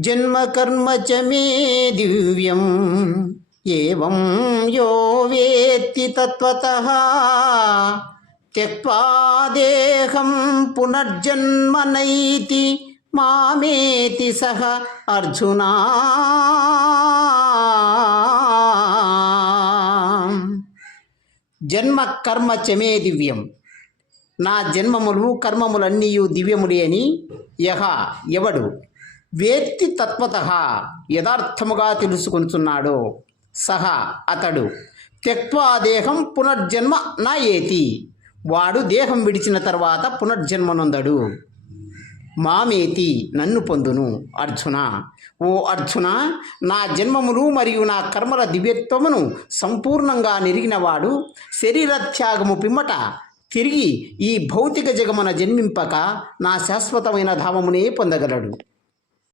జన్మ కర్మ చ మే దివ్యం ఏవం యో వేత్తి తత్వతః త్యక్వా దేహం పునర్జన్మ నైతి మామేతి సహ అర్జునా జన్మ కర్మ చమే దివ్యం నా జన్మములు కర్మములన్నీయు దివ్యముడి అని యహ ఎవడు వేత్తి తత్వత యథార్థముగా తెలుసుకొనుచున్నాడు. సహ అతడు త్యక్వా దేహం పునర్జన్మ నా ఏతి. వాడు దేహం విడిచిన తర్వాత పునర్జన్మనొందడు. మామేతి నన్ను పొందును అర్జున. ఓ అర్జున నా జన్మములు మరియు నా కర్మల దివ్యత్వమును సంపూర్ణంగా నెరిగినవాడు శరీరత్యాగము పిమ్మట తిరిగి ఈ భౌతిక జగమున జన్మింపక నా శాశ్వతమైన ధామమునే పొందగలడు.